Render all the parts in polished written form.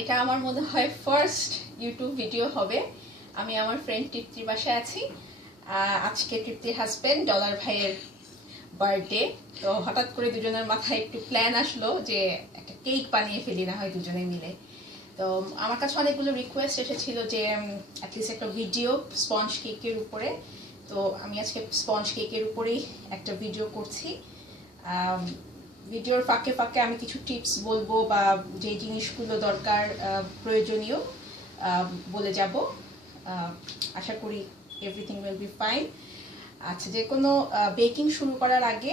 এটা আমার মনে হয় ফার্স্ট ইউটিউব ভিডিও হবে। আমি আমার ফ্রেন্ড তৃপ্তির বাসায় আছি। আজকে তৃপ্তির হাজবেন্ড ডলার ভাইয়ের বার্থডে, তো হঠাৎ করে দুজনের মাথায় একটু প্ল্যান আসলো যে একটা কেক বানিয়ে ফেলি না হয় দুজনে মিলে। তো আমার কাছে অনেকগুলো রিকোয়েস্ট এসেছিল যে অ্যাটলিস্ট একটা ভিডিও স্পঞ্জ কেকের উপরে। তো আমি আজকে স্পঞ্জ কেকের উপরেই একটা ভিডিও করছি। ভিডিওর ফাঁকে ফাঁকে আমি কিছু টিপস বলবো বা যে জিনিসগুলো দরকার প্রয়োজনীয় বলে যাব। আশা করি এভরিথিং উইল বি ফাইন। আচ্ছা, যে কোনো বেকিং শুরু করার আগে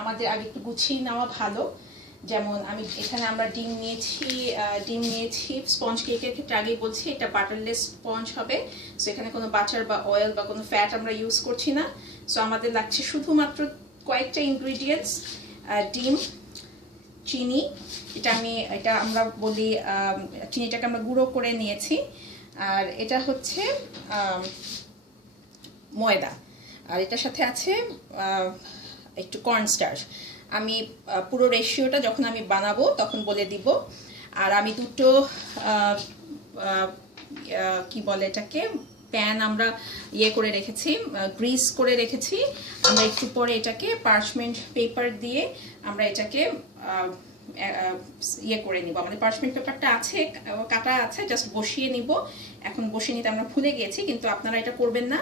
আমাদের আগে একটু গুছিয়ে নেওয়া ভালো। যেমন আমরা ডিম নিয়েছি স্পঞ্জ কেকের ক্ষেত্রে আগেই বলছি এটা বাটারলেস স্পঞ্জ হবে। সো এখানে কোনো বাটার বা অয়েল বা কোনো ফ্যাট আমরা ইউজ করছি না। সো আমাদের লাগছে শুধুমাত্র কয়েকটা ইনগ্রিডিয়েন্টস, ডিম, চিনি, এটা আমরা বলি চিনিটাকে আমরা গুঁড়ো করে নিয়েছি, আর এটা হচ্ছে ময়দা, আর এটার সাথে আছে একটু কর্নস্টার্চ। আমি পুরো রেশিওটা যখন আমি বানাবো তখন বলে দিব। আর আমি দুটো কি বলে এটাকে প্যান আমরা করে রেখেছি, গ্রিস করে রেখেছি। আমরা একটু পরে এটাকে পার্চমেন্ট পেপার দিয়ে আমরা এটাকে করে নিব। আমাদের পার্চমেন্ট পেপারটা আছে, কাটা আছে, জাস্ট বসিয়ে নিব। এখন বসিয়ে নিতে আমরা ভুলে গিয়েছি, কিন্তু আপনারা এটা করবেন না।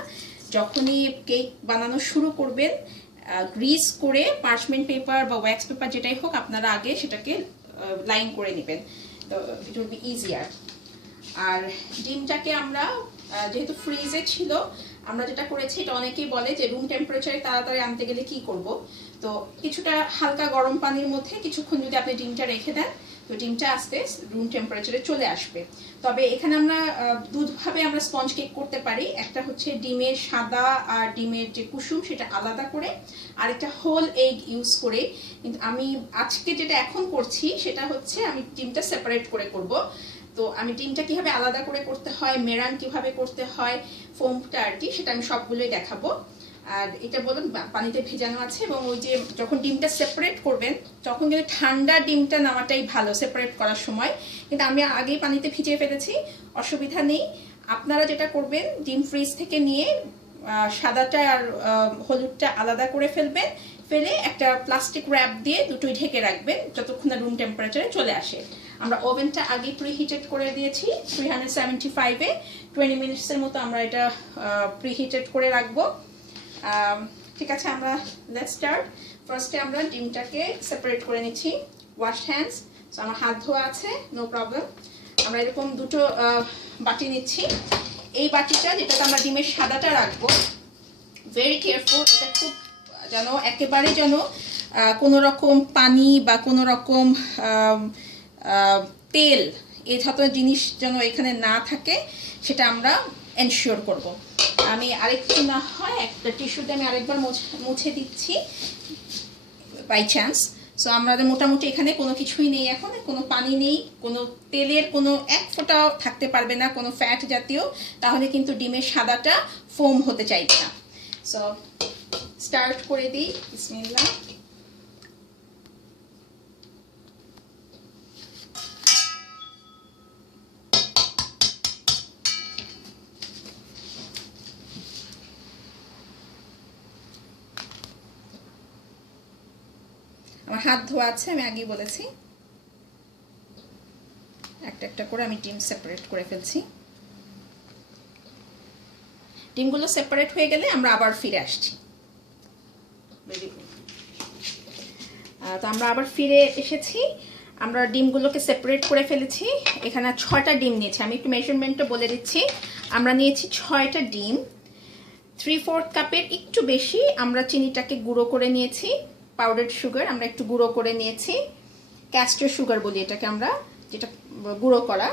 যখনই কেক বানানো শুরু করবেন গ্রিস করে পার্চমেন্ট পেপার বা ওয়্যাক্স পেপার যেটাই হোক আপনারা আগে সেটাকে লাইন করে নেবেন, তো ইট উইল বি ইজিয়ার। আর ডিমটাকে আমরা যেহেতু ফ্রিজে ছিল, আমরা যেটা করেছি, এটা অনেকেই বলে যে রুম টেম্পারেচারে তাড়াতাড়ি আনতে গেলে কি করব। তো কিছুটা হালকা গরম পানির মধ্যে কিছুক্ষণ যদি আপনি ডিমটা রেখে দেন, তো ডিমটা আস্তে রুম টেম্পারেচারে চলে আসবে। তবে এখানে আমরা দুভাবে আমরা স্পঞ্জ কেক করতে পারি। একটা হচ্ছে ডিমের সাদা আর ডিমের যে কুসুম সেটা আলাদা করে, আর একটা হোল এগ ইউজ করে। কিন্তু আমি আজকে যেটা এখন করছি সেটা হচ্ছে আমি ডিমটা সেপারেট করে করব। তো আমি ডিমটা কিভাবে আলাদা করে করতে হয়, মেরান কিভাবে করতে হয়, ফোমটা আর কি, সেটা আমি সবগুলোই দেখাবো। আর এটা বলুন পানিতে ভেজানো আছে, এবং ওই যে যখন ডিমটা সেপারেট করবেন তখন কিন্তু ঠান্ডা ডিমটা নামাটাই ভালো সেপারেট করার সময়। কিন্তু আমি আগেই পানিতে ভিজিয়ে ফেলেছি, অসুবিধা নেই। আপনারা যেটা করবেন, ডিম ফ্রিজ থেকে নিয়ে সাদাটা আর হলুদটা আলাদা করে ফেলবেন, ফেলে একটা প্লাস্টিক র্যাপ দিয়ে দুটোই ঢেকে রাখবেন যতক্ষণ না রুম টেম্পারেচারে চলে আসে। আমরা ওভেনটা আগে প্রিহিটেড করে দিয়েছি 375-এ 20 মিনিটসের মতো আমরা এটা প্রিহিটেড করে রাখবো। ঠিক আছে, আমরা লেটস স্টার্ট। ফার্স্টে আমরা ডিমটাকে সেপারেট করে নিচ্ছি, ওয়াশ হ্যান্ডস। সো আমার হাত ধোয়া আছে, নো প্রবলেম। আমরা এরকম দুটো বাটি নিচ্ছি। এই বাটিটা যেটাতে আমরা ডিমের সাদাটা রাখবো, ভেরি কেয়ারফুল, এটা খুব যেন একেবারে যেন কোনো রকম পানি বা কোনো রকম তেল এই জাতীয় জিনিস যেন এখানে না থাকে, সেটা আমরা এনশিওর করব। আমি আরেকটু না হয় একটা টিস্যুতে আমি আরেকবার মুছে দিচ্ছি বাই চান্স। সো আমাদের মোটামুটি এখানে কোনো কিছুই নেই, এখন কোনো পানি নেই, কোনো তেলের কোনো এক ফোঁটাও থাকতে পারবে না, কোনো ফ্যাট জাতীয়, তাহলে কিন্তু ডিমের সাদাটা ফোম হতে চাইবে না। সো স্টার্ট করে দিই, বিসমিল্লাহ। আমার হাত ধোয়া আছে, আমি আগেই বলেছি। একটা একটা করে আমি ডিম সেপারেট করে ফেলছি। ডিমগুলো সেপারেট হয়ে গেলে আমরা আবার ফিরে আসছি। তো আমরা আবার ফিরে এসেছি, আমরা ডিমগুলোকে সেপারেট করে ফেলেছি। এখানে 6টা ডিম নিয়েছি, আমি একটু মেজারমেন্টটা বলে দিচ্ছি। আমরা নিয়েছি 6টা ডিম, 3/4 কাপের একটু বেশি আমরা চিনিটাকে গুঁড়ো করে নিয়েছি, পাউডার সুগার আমরা একটু গুঁড়ো করে নিয়েছি, ক্যাস্টার সুগার বলি এটাকে আমরা, যেটা গুঁড়ো করা,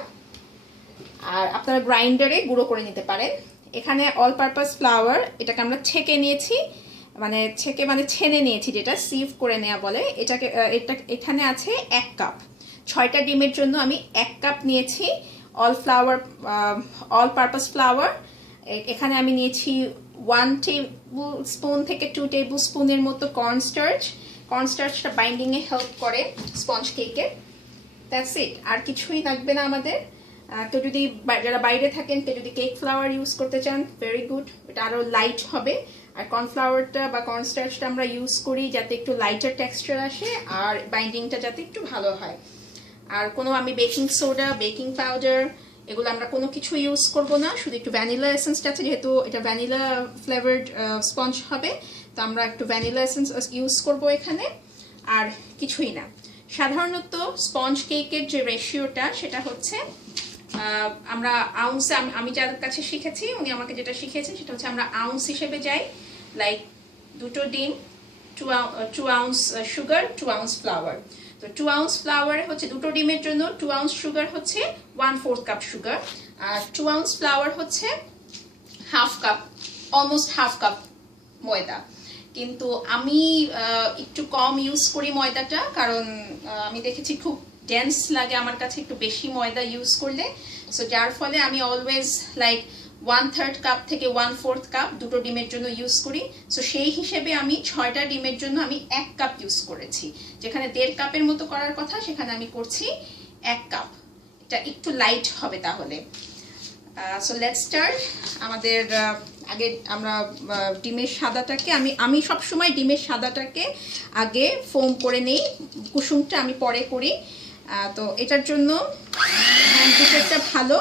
আর আপনারা গ্রাইন্ডারে গুঁড়ো করে নিতে পারেন। এখানে অল পারপাস ফ্লাওয়ার, এটাকে আমরা ছেঁকে নিয়েছি, মানে ছেনে নিয়েছি, যেটা সিভ করে নেওয়া বলে। এখানে আছে 1 কাপ। 6টা ডিমের জন্য আমি 1 কাপ নিয়েছি অল পারপাস ফ্লাওয়ার। এখানে আমি নিয়েছি 1 টেবিল স্পুন থেকে 2 টেবিল স্পুনের মতো কর্নস্টার্চটা বাইন্ডিংয়ে হেল্প করে স্পঞ্জ কেকে। দ্যাটস ইট, আর কিছুই লাগবে না আমাদের। তো যদি যারা বাইরে থাকেন তো যদি কেক ফ্লাওয়ার ইউজ করতে চান ভেরি গুড, এটা আরও লাইট হবে। আর কর্নফ্লাওয়ারটা বা কর্নস্টার্চটা আমরা ইউজ করি যাতে একটু লাইটার টেক্সচার আসে আর বাইন্ডিংটা যাতে একটু ভালো হয়। আর কোনো আমি বেকিং সোডা, বেকিং পাউডার এগুলো আমরা কোনো কিছু ইউজ করব না, শুধু একটু ভ্যানিলা এসেন্সটা আছে, যেহেতু এটা ভ্যানিলা ফ্লেভার্ড স্পঞ্জ হবে তো আমরা একটু ভ্যানিলা এসেন্স ইউজ করব এখানে, আর কিছুই না। সাধারণত স্পঞ্জ কেকের যে রেশিওটা সেটা হচ্ছে আমরা আউন্স, আমি যার কাছে শিখেছি উনি আমাকে যেটা শিখিয়েছেন সেটা হচ্ছে আমরা আউন্স হিসেবে যাই, লাইক 2 ডিম, 2 আউন্স সুগার, 2 আউন্স ফ্লাওয়ার। তো 2 আউন্স ফ্লাওয়ার হচ্ছে 2 ডিমের জন্য, 2 আউন্স সুগার হচ্ছে 1/4 কাপ সুগার, আর 2 আউন্স ফ্লাওয়ার হচ্ছে half cup, almost half cup ময়দা। কিন্তু আমি একটু কম ইউজ করি ময়দাটা, কারণ আমি দেখেছি খুব ডেন্স লাগে আমার কাছে একটু বেশি ময়দা ইউজ করলে। সো যার ফলে আমি অলওয়েজ লাইক 1/3 কাপ থেকে 1/4 কাপ 2 ডিমের জন্য ইউজ করি। সো সেই হিসেবে আমি 6টা ডিমের জন্য আমি 1 কাপ ইউজ করেছি, যেখানে 1.5 কাপের মতো করার কথা সেখানে আমি করছি 1 কাপ। এটা একটু লাইট হবে তাহলে। So let's start. আমাদের আগে আমরা ডিমের সাদাটাকে আমি সবসময় ডিমের সাদাটাকে আগে ফোম করে নেই, কুসুমটা আমি পরে করি। তো এটার জন্য হ্যান্ড বিটারটা ভালো,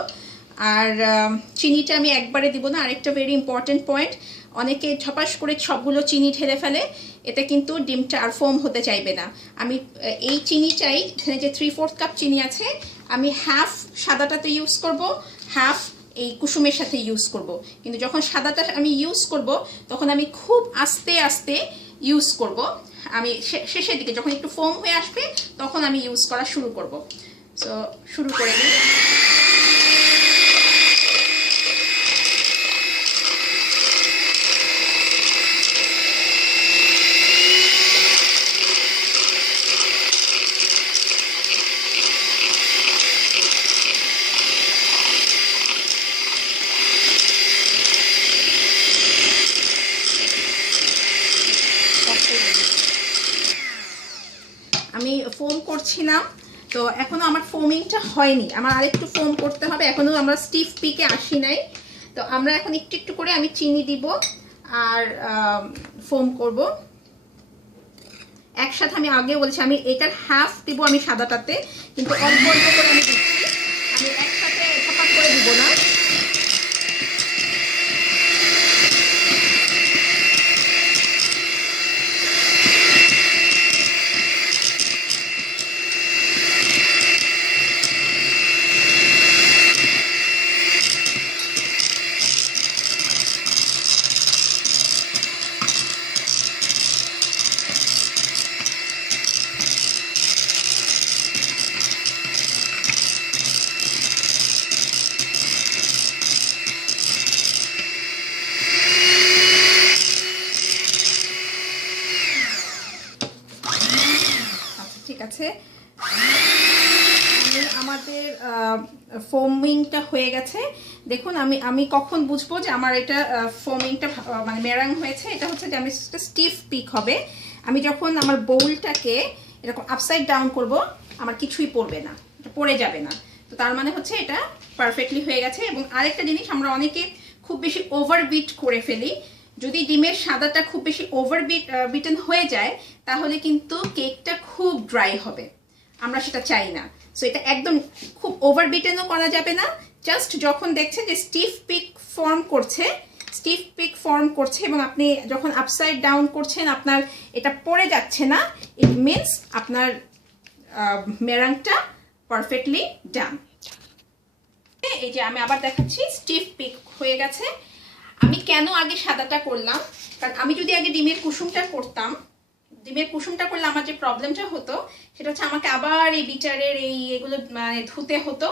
আর চিনিটা আমি একবারে দিব না। আরেকটা ভেরি ইম্পর্টেন্ট পয়েন্ট, অনেকে ঝপাস করে সবগুলো চিনি ঢেলে ফেলে, এতে কিন্তু ডিমটা আর ফোম হতে চাইবে না। আমি এই চিনিটাই, এখানে যে 3/4 কাপ চিনি আছে, আমি হাফ সাদাটাতে ইউজ করব, হাফ এই কুসুমের সাথে ইউজ করব। কিন্তু যখন সাদাটা আমি ইউজ করব তখন আমি খুব আস্তে আস্তে ইউজ করব। আমি শেষের দিকে যখন একটু ফোম হয়ে আসবে তখন আমি ইউজ করা শুরু করব। সো শুরু করে দিই। আমি ফোম করছিলাম, তো এখনো আমার ফোমিংটা হয়নি, আমার আরেকটু ফোম করতে হবে, এখনো আমরা স্টিফ পিকে আসি নাই। তো আমরা এখন একটু একটু করে আমি চিনি দিব আর ফোম করব একসাথে। আমি আগে বলছি আমি এটার হাফ দিব আমি সাদাটাতে, কিন্তু অল্প অল্প করে আমি দিচ্ছি, আমি একসাথে ঝপাট করে দিব না। ঠিক আছে, আমাদের ফোমিংটা হয়ে গেছে। দেখুন আমি কখন বুঝবো যে আমার এটা ফোমিংটা মানে মেরাং হয়েছে, এটা হচ্ছে যে আমি স্টিফ পিক হবে। আমি যখন আমার বোলটাকে এরকম আপসাইড ডাউন করব আমার কিছুই পড়বে না, এটা পড়ে যাবে না। তো তার মানে হচ্ছে এটা পারফেক্টলি হয়ে গেছে। এবং আরেকটা জিনিস, আমরা অনেকে খুব বেশি ওভারবিট করে ফেলি। যদি ডিমের সাদাটা খুব বেশি বিটেন হয়ে যায় তাহলে কিন্তু কেকটা খুব ড্রাই হবে, আমরা সেটা চাই না। সো এটা একদম খুব ওভারবিটেনও করা যাবে না, জাস্ট যখন দেখছেন যে স্টিফ পিক ফর্ম করছে এবং আপনি যখন আপসাইড ডাউন করছেন আপনার এটা পড়ে যাচ্ছে না, ইট মিনস আপনার মেরাংটা পারফেক্টলি ডান। এই যে আমি আবার দেখাচ্ছি স্টিফ পিক হয়ে গেছে। আমি কেন আগে সাদাটা করলাম, কারণ আমি যদি আগে ডিমের কুসুমটা করতাম, ডিমের কুসুমটা করলে আমার যে প্রবলেমটা হতো সেটা হচ্ছে আমাকে আবার এই বিটারের এগুলো মানে ধুতে হতো।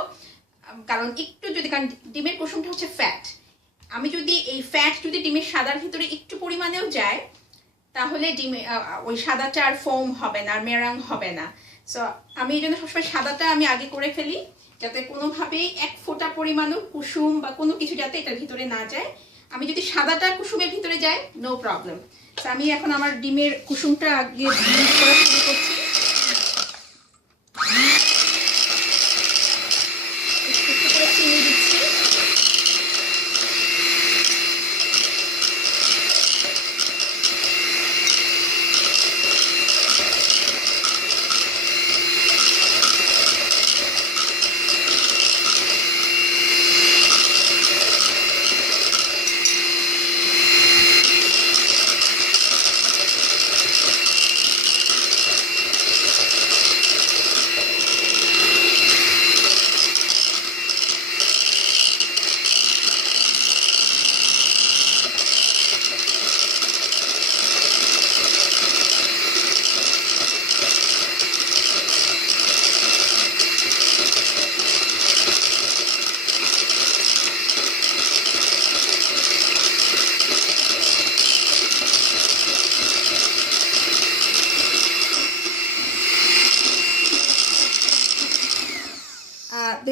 কারণ কারণ ডিমের কুসুমটা হচ্ছে ফ্যাট, আমি যদি এই ফ্যাট যদি ডিমের সাদার ভিতরে একটু পরিমাণেও যায় তাহলে ডিমে ওই সাদাটা আর ফোম হবে না, আর মেরাং হবে না। সো আমি এই জন্য সবসময় সাদাটা আমি আগে করে ফেলি, যাতে কোনোভাবেই এক ফোঁটা পরিমাণও কুসুম বা কোনো কিছু যাতে এটার ভিতরে না যায়। আমি যদি সাদাটা কুসুমের ভিতরে যায় নো প্রবলেম। তো আমি এখন আমার ডিমের কুসুমটা আগে করা শুরু করছি।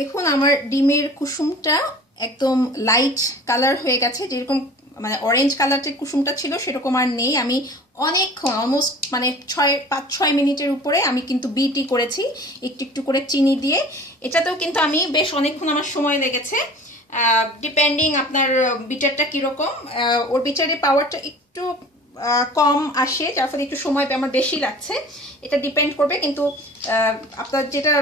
দেখুন আমার ডিমের কুসুমটা একদম লাইট কালার হয়ে গেছে, যেরকম মানে অরেঞ্জ কালারের কুসুমটা ছিল সেরকম আর নেই। আমি অনেকক্ষণ অলমোস্ট মানে 5-6 মিনিটের উপরে আমি কিন্তু বিটি করেছি একটু একটু করে চিনি দিয়ে। এটাতেও কিন্তু আমি বেশ অনেকক্ষণ আমার সময় লেগেছে, ডিপেন্ডিং আপনার বিটারটা কীরকম। ওর বিটারের পাওয়ারটা একটু কম আসে, যার ফলে একটু সময় আমার বেশি লাগছে, এটা ডিপেন্ড করবে। কিন্তু আপনার যেটা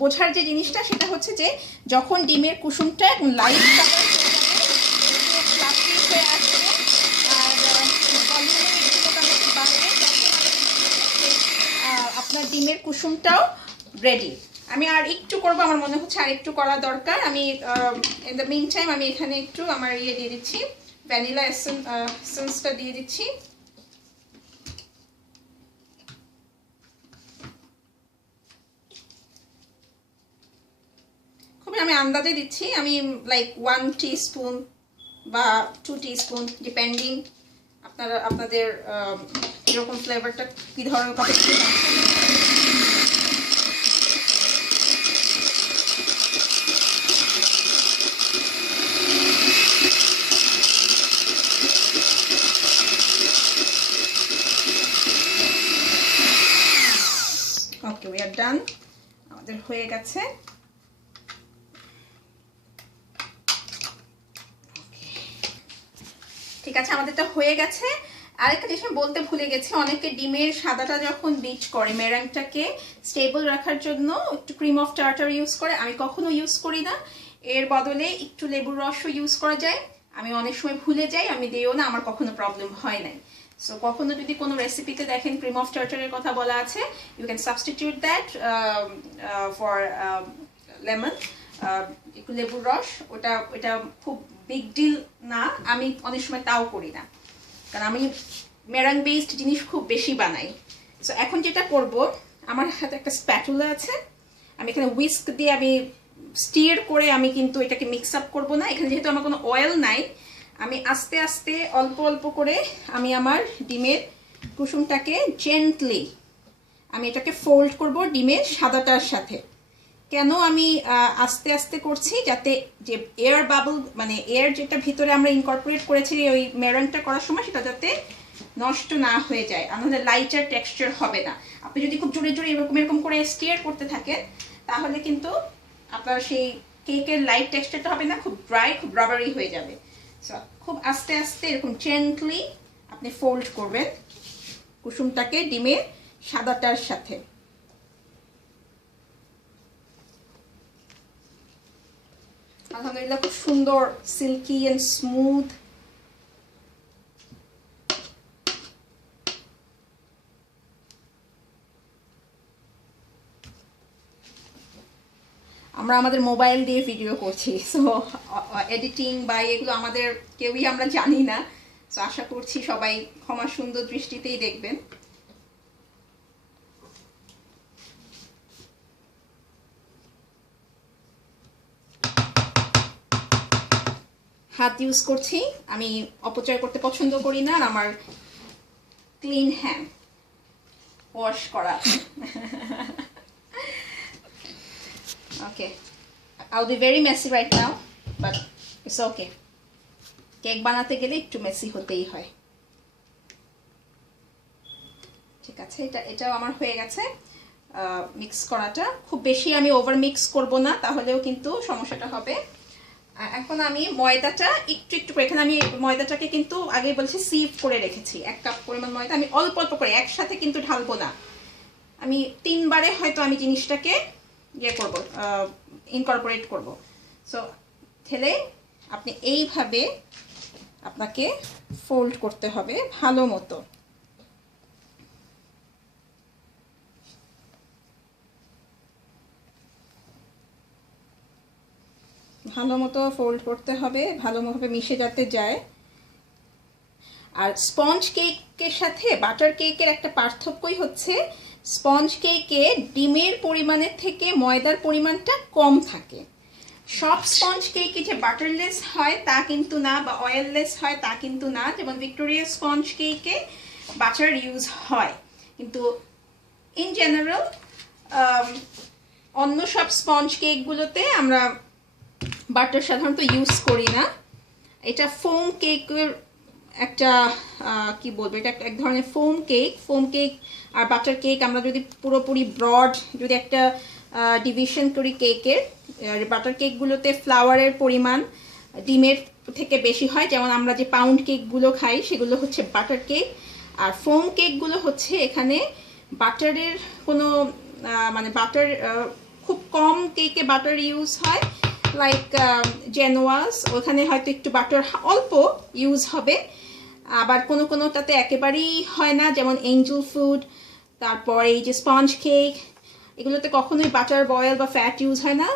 বোঝার যে জিনিসটা সেটা হচ্ছে যে যখন ডিমের কুসুমটা লাইট কালার হয়ে আসবে আর আপনার ডিমের কুসুমটাও রেডি। আমি আর একটু করবো, আমার মনে হচ্ছে আর একটু করা দরকার। আমি ইন দ্য মিন টাইম আমি এখানে একটু আমার দিয়ে দিচ্ছি, ভ্যানিলা এসেন্সটা দিয়ে দিচ্ছি। খুবই আমি আন্দাজে দিচ্ছি, আমি লাইক 1 টিস্পুন বা 2 টিস্পুন ডিপেন্ডিং আপনাদের এরকম ফ্লেভারটা কী ধরনের কত ওকে উই আর ডান, আমাদের হয়ে গেছে। ঠিক আছে, আমাদেরটা হয়ে গেছে। আরেকটা জিনিস আমি বলতে ভুলে গেছি, অনেকে ডিমের সাদাটা যখন বিট করে মেরাংটাকে স্টেবল রাখার জন্য একটু ক্রিম অফ টার্টার ইউজ করে। আমি কখনো ইউজ করি না, এর বদলে একটু লেবুর রসও ইউজ করা যায়। আমি অনেক সময় ভুলে যাই, আমি দিও না, আমার কখনো প্রবলেম হয় নাই। সো কখনো যদি কোনো রেসিপিতে দেখেন ক্রিম অফ টার্টারের কথা বলা আছে, you can substitute that for lemon, একটু লেবুর রস। ওটা খুব বিগ ডিল না, আমি অনেক সময় তাও করি না, কারণ আমি মেরাং বেসড জিনিস খুব বেশি বানাই। সো এখন যেটা করব, আমার হাতে একটা স্প্যাটুলা আছে, আমি এখানে হুইস্ক দিয়ে আমি স্টির করে আমি কিন্তু এটাকে মিক্স আপ করবো না। এখানে যেহেতু আমার কোনো অয়েল নাই, আমি আস্তে আস্তে অল্প অল্প করে আমি আমার ডিমের কুসুমটাকে জেন্টলি আমি এটাকে ফোল্ড করব ডিমের সাদাটার সাথে। কেন আমি আস্তে আস্তে করছি, যাতে যে এয়ার বাবল মানে এয়ার যেটা ভিতরে আমরা ইনকর্পোরেট করেছি ওই মেরাংটা করার সময় সেটা যাতে নষ্ট না হয়ে যায়, আমাদের লাইটার টেক্সচার হবে না। আপনি যদি খুব জোরে জোরে এরকম করে স্টিয়ার করতে থাকেন তাহলে কিন্তু আপনার সেই কেকের লাইট টেক্সচারটা হবে না, খুব ড্রাই, খুব রাবারি হয়ে যাবে। সো খুব আস্তে আস্তে এরকম জেন্টলি আপনি ফোল্ড করবেন কুসুমটাকে ডিমের সাদাটার সাথে। আলহামদুলিল্লাহ খুব সুন্দর সিল্কি এন্ড স্মুথ। আমরা আমাদের মোবাইল দিয়ে ভিডিও করছি, সো এডিটিং বা এগুলো আমাদের কেউই আমরা জানি না। সো আশা করছি সবাই ক্ষমা সুন্দর দৃষ্টিতেই দেখবেন। হাত ইউজ করছি, আমি অপচয় করতে পছন্দ করি না, আর আমার ক্লিন হ্যান্ড ওয়াশ করা। ওকে, I'll be very messy right now, but it's okay. Cake বানাতে গেলে একটু মেসি হতেই হয়। ঠিক আছে, এটাও আমার হয়ে গেছে মিক্স করাটা। খুব বেশি আমি ওভার মিক্স করব না, তাহলেও কিন্তু সমস্যাটা হবে। এখন আমি ময়দাটা একটু একটু করে, এখানে আমি ময়দাটাকে কিন্তু আগে বলছি সিভ করে রেখেছি। 1 কাপ পরিমাণ ময়দা আমি অল্প অল্প করে একসাথে কিন্তু ঢালবো না, আমি 3 বারে হয়তো আমি জিনিসটাকে ইয়ে করবো, ইনকর্পোরেট করব। সো ঢেলে আপনি এইভাবে আপনাকে ফোল্ড করতে হবে ভালো মতো। ভালো মতো ফোল্ড করতে হবে, ভালোভাবে মিশে যাতে যায়। আর স্পঞ্জ কেকের সাথে বাটার কেকের একটা পার্থক্যই হচ্ছে, স্পঞ্জ কেকে ডিমের পরিমাণের থেকে ময়দার পরিমাণটা কম থাকে। সব স্পঞ্জ কেক যে বাটারলেস হয় তা কিন্তু না, বা অয়েললেস হয় তা কিন্তু না। যেমন ভিক্টোরিয়া স্পঞ্জ কেকে বাটার ইউজ হয়, কিন্তু ইন জেনারেল অন্য সব স্পঞ্জ কেকগুলোতে আমরা বাটার সাধারণত ইউজ করি না। এটা ফোম কেকের একটা কি বলবো, এটা এক ধরনের ফোম কেক আর বাটার কেক আমরা যদি পুরোপুরি ব্রড যদি একটা ডিভিশন করি কেকের, বাটার কেকগুলোতে ফ্লাওয়ারের পরিমাণ ডিমের থেকে বেশি হয়, যেমন আমরা যে পাউন্ড কেকগুলো খাই সেগুলো হচ্ছে বাটার কেক, আর ফোম কেকগুলো হচ্ছে এখানে বাটারের কোনো মানে বাটার খুব কম কেকে বাটার ইউজ হয়, লাইক জেনোয়াস, ওখানে হয়তো একটু বাটার অল্প ইউজ হবে, আবার কোনোটাতে একেবারেই হয় না, যেমন এঞ্জেল ফুড, তারপর এই যে স্পঞ্জ কেক, এগুলোতে কখনোই বাটার বয়েল বা ফ্যাট ইউজ হয় না।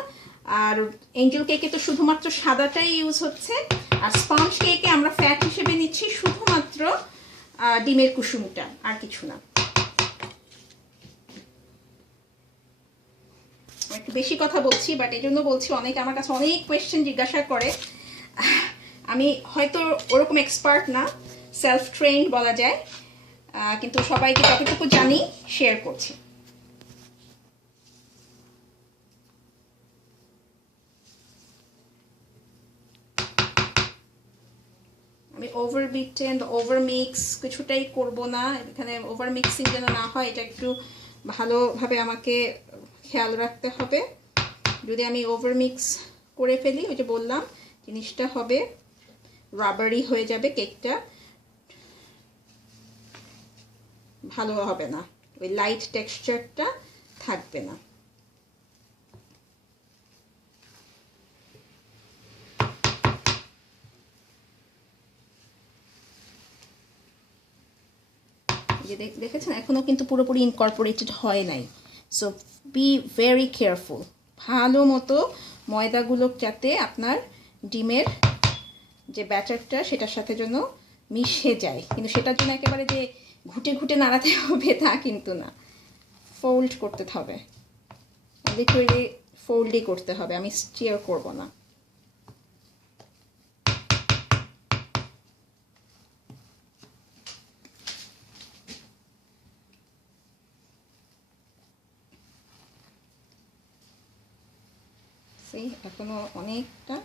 আর এঞ্জেল কেকে তো শুধুমাত্র সাদাটাই ইউজ হচ্ছে, আর স্পঞ্জ কেকে আমরা ফ্যাট হিসেবে নিচ্ছি শুধুমাত্র ডিমের কুসুমটা, আর কিছু না। একটু বেশি কথা বলছি, বাট এই জন্য বলছি অনেকে আমার কাছে অনেক কোয়েশ্চেন জিজ্ঞাসা করে। আমি হয়তো ওরকম এক্সপার্ট না, সেলফ ট্রেন্ড বলা যায়, কিন্তু সবাইকে যতটুকু জানি শেয়ার করছি। আমি ওভার বিটেন বা ওভার মিক্স কিছুটাই করব না, এখানে ওভার মিক্সিং যেন না হয়, এটা একটু ভালোভাবে আমাকে খেয়াল রাখতে হবে। যদি আমি ওভার মিক্স করে ফেলি, ওই যে বললাম জিনিসটা হবে রাবারি হয়ে যাবে, কেকটা ভালো হবে না, ওই লাইট টেক্সচারটা থাকবে না। যে দেখেছেন এখনো কিন্তু পুরোপুরি ইনকর্পোরেটেড হয় নাই, সো বি ভেরি কেয়ারফুল। ভালো মতো ময়দাগুলো যাতে আপনার ডিমের যে ব্যাটারটা সেটার সাথে যেন মিশে যায়, কিন্তু সেটার জন্য একেবারে যে ঘুটে ঘুটে নাড়াতে হবে তা কিন্তু না, ফোল্ড করতে হবে, লিটারেলি ফোল্ডই করতে হবে, আমি স্টিয়ার করব না। এখনো অনেকটা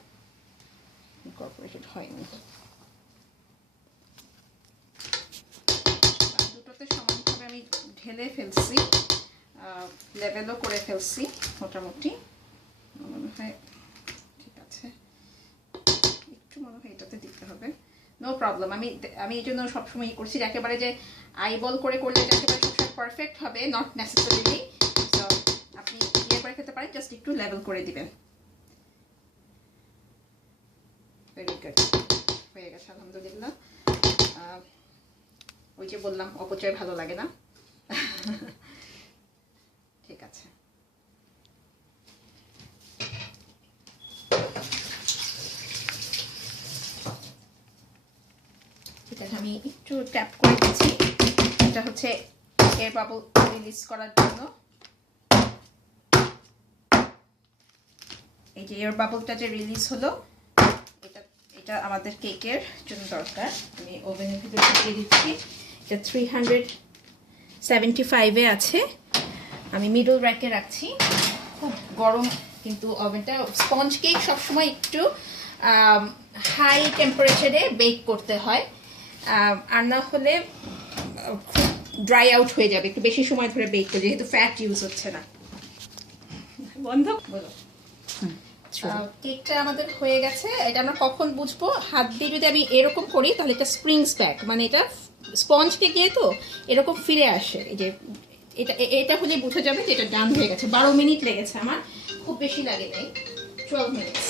ইনকর্পোরেটেড হয়নি, দুটোতে সমানভাবে আমি ঢেলে ফেলছি, লেভেলও করে ফেলছি মোটামুটি, মনে হয় ঠিক আছে, একটু মনে হয় এটাতে দিতে হবে, নো প্রবলেম। আমি এই জন্য সবসময় ই করছি, একেবারে যে আইবল করে করলে এটা একেবারে সবসময় পারফেক্ট হবে, নট নেসেসারিলি। সো আপনি ইয়ে করে খেতে পারেন, জাস্ট একটু লেভেল করে দিবেন। ভেরি গুড, হয়ে গেছে আলহামদুলিল্লাহ। ওই যে বললাম অপচয় ভালো লাগে না। ঠিক আছে, ঠিক আছে, আমি একটু ট্যাপ করে দিচ্ছি, এটা হচ্ছে এয়ার বাবল রিলিজ করার জন্য। এই যে এয়ার বাবলটা যে রিলিজ হলো, এটা আমাদের কেকের জন্য দরকার। আমি ওভেনের ভিতরে দিয়ে দিচ্ছি, এটা 375-এ আছে, আমি মিডল র্যাকে রাখছি, খুব গরম কিন্তু ওভেনটা। স্পঞ্জ কেক সবসময় একটু হাই টেম্পারেচারে বেক করতে হয়, আর না হলে খুব ড্রাই আউট হয়ে যাবে, একটু বেশি সময় ধরে বেক করে, যেহেতু ফ্যাট ইউজ হচ্ছে না। বন্ধ বলো। কেকটা আমাদের হয়ে গেছে। এটা আমরা কখন বুঝবো? হাত দিয়ে যদি আমি এরকম করি তাহলে এটা স্প্রিংস ব্যাক, মানে এটা স্পঞ্জ কেক তো এরকম ফিরে আসে। এই যে এটা হলে বোঝা যাবে যে এটা ডান হয়ে গেছে। 12 মিনিট লেগেছে আমার, খুব বেশি লাগে নাই, 12 মিনিটস।